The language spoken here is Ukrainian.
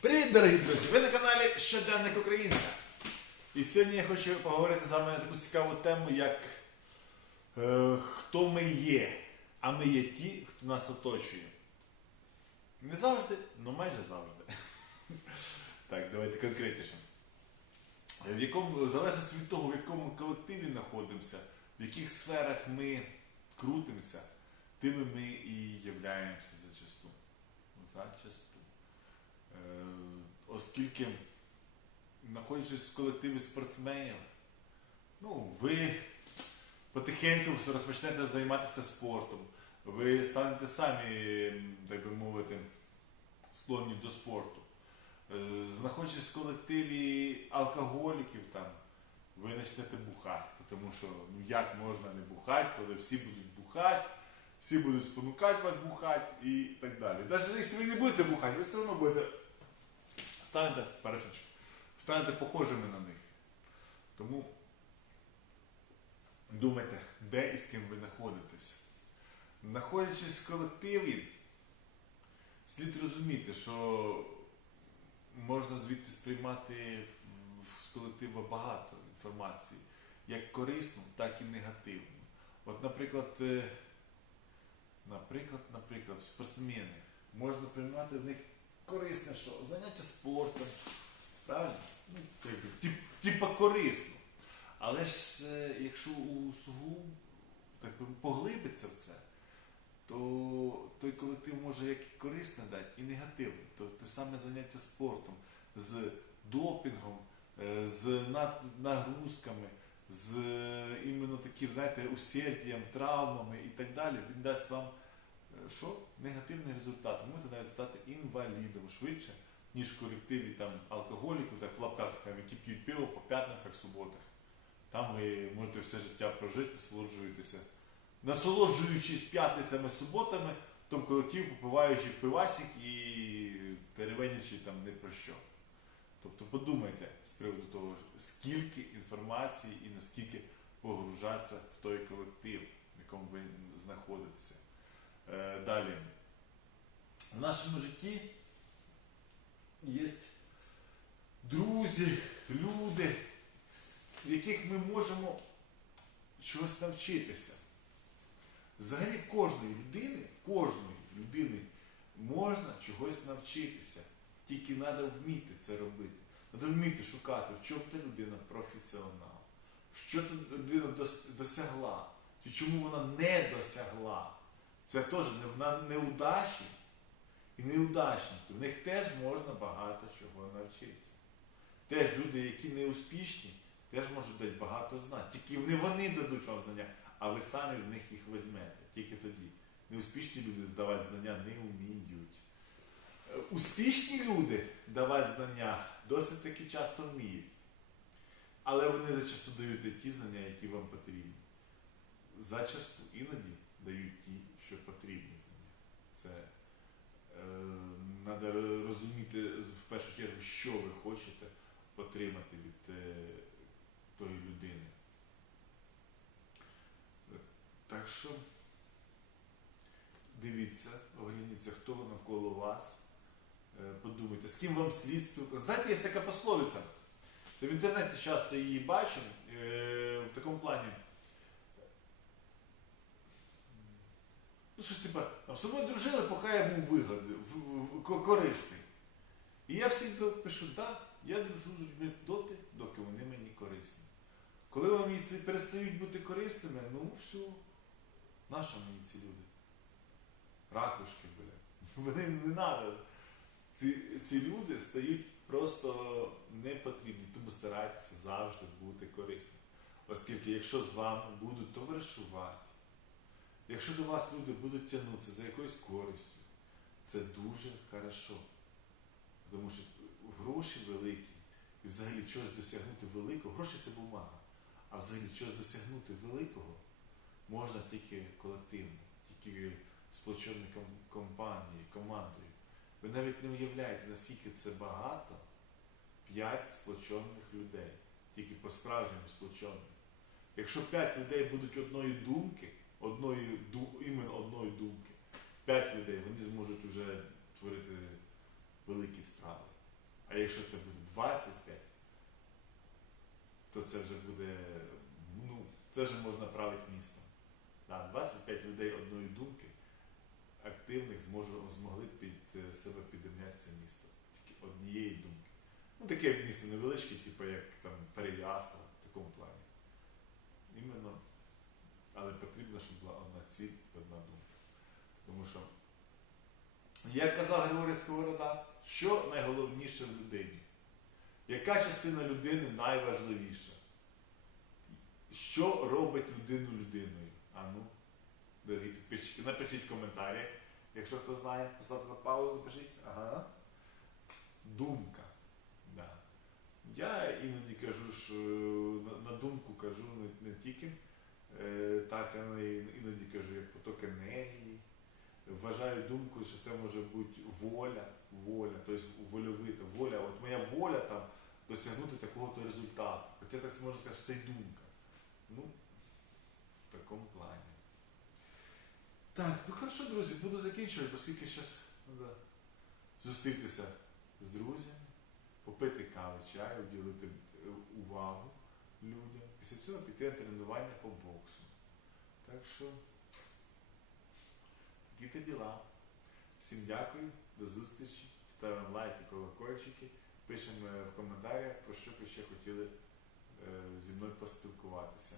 Привіт, дорогі друзі! Ви на каналі Щоденник Українця. І сьогодні я хочу поговорити з вами на таку цікаву тему, як е, хто ми є. А ми є ті, хто нас оточує. Не завжди, але майже завжди. Так, давайте конкретніше. В якому, в залежності від того, в якому колективі знаходимося, в яких сферах ми крутимося, тими ми і являємося зачасту. Зачасту. Е, оскільки, знаходячись в колективі спортсменів, ну, ви потихеньку розпочнете займатися спортом, ви станете самі, так би мовити, склонні до спорту. Е, Знаходячись в колективі алкоголіків, там, ви почнете бухати, тому що ну, як можна не бухати, коли всі будуть бухати, всі будуть спонукати вас бухати і так далі. Навіть якщо ви не будете бухати, ви все одно будете станете перефічку, станете похожими на них. Тому думайте, де і з ким ви знаходитесь. Знаходячись в колективі, слід розуміти, що можна звідти сприймати з колектива багато інформації, як корисну, так і негативну. От, наприклад, е, наприклад, наприклад, спортсмени. Можна приймати в них корисне, що заняття спортом, правильно? Ну, якби, тип, типа корисно. Але ж е, якщо у сугуб так поглибиться в це, то той колектив може як і корисне дати, і негативне. То те саме заняття спортом з допінгом, е, з нагрузками, з е, іменно таким, знаєте, усердям, травмами і так далі, він дасть вам що? Негативний результат. Ви можете навіть стати інвалідом швидше, ніж в колективі там, алкоголіків, так в лапках скажімо, які п'ють пиво по п'ятницях, суботах. Там ви можете все життя прожити, насолоджуєтеся. Насолоджуючись п'ятницями, суботами, тому колектив, попиваючи пивасик і теревенячи там не про що. Тобто подумайте з приводу того, скільки інформації і наскільки погружатися в той колектив, в якому ви знаходитеся. Е, Далі. В нашому житті є друзі, люди, в яких ми можемо чогось навчитися. Взагалі в кожної людини, в кожної людини можна чогось навчитися. Тільки треба вміти це робити. Треба вміти шукати, в чому та людина професіонал, що та людина досягла, чи чому вона не досягла. Це теж не неудачі і неудачники. В них теж можна багато чого навчитися. Теж люди, які не успішні, теж можуть дати багато знань. Тільки не вони дадуть вам знання, а ви самі в них їх візьмете. Тільки тоді. Неуспішні люди здавати знання не вміють. Успішні люди давати знання досить таки часто вміють. Але вони зачасту дають ті знання, які вам потрібні. Зачасту іноді дають ті, що потрібні знання. Це треба розуміти в першу чергу, що ви хочете отримати від е, тої людини. Е, Так що дивіться, огляніться, хто навколо вас. Е, Подумайте, з ким вам слід спілкуватися. Знаєте, є така пословиця. Це в інтернеті часто її бачимо. е, В такому плані. Ну, щось типа, там, со мною дружили, поки я був вигодний, в- в- ко- корисний. І я всім пишу, так, я дружу з людьми доти, доки вони мені корисні. Коли вони перестають бути корисними, ну все, наша мені ці люди. Ракушки, бля. Вони не надо. Ці, ці люди стають просто непотрібні, тому старайтеся завжди бути корисними. Оскільки, якщо з вами будуть товаришувати, якщо до вас люди будуть тягнутися за якоюсь користю, це дуже хорошо. Тому що гроші великі, і взагалі чогось досягнути великого, гроші це бумага, а взагалі чогось досягнути великого можна тільки колективно, тільки сплоченою компанією, командою. Ви навіть не уявляєте, наскільки це багато п'ять сплочених людей, тільки по-справжньому сплочених. Якщо п'ять людей будуть одної думки, одної, іменно одної думки, п'ять людей, вони зможуть вже творити великі справи. А якщо це буде 25, то це вже буде, ну, це вже можна правити містом. Да, 25 людей одної думки активних зможу, змогли під е, себе підрівняти це місто. Тільки однієї думки. Ну, таке місто невеличке, типу як там Переяслав, в такому плані. Іменно. Але потрібно, щоб була одна ціль, одна думка. Тому що, як казав Григорій Сковорода, що найголовніше в людині? Яка частина людини найважливіша? Що робить людину людиною? А ну, дорогі підписчики, напишіть в коментарях. Якщо хто знає, поставте на паузу, напишіть. Ага. Думка. Да. Я іноді кажу, що на, думку кажу не тільки е, так, але іноді кажу, як поток енергії. Вважаю думку, що це може бути воля, воля, тобто вольовита, воля. От моя воля там досягнути такого-то результату. Хоча так можна сказати, що це й думка. Ну, в такому плані. Так, ну хорошо, друзі, буду закінчувати, оскільки зараз треба зустрітися з друзями, попити кави, чаю, уділити е, увагу людям. Після цього піти на тренування по боксу. Так що, то діла. Всім дякую, до зустрічі. Ставимо лайки, колокольчики, пишемо в коментарях, про що б ще хотіли е, зі мною поспілкуватися.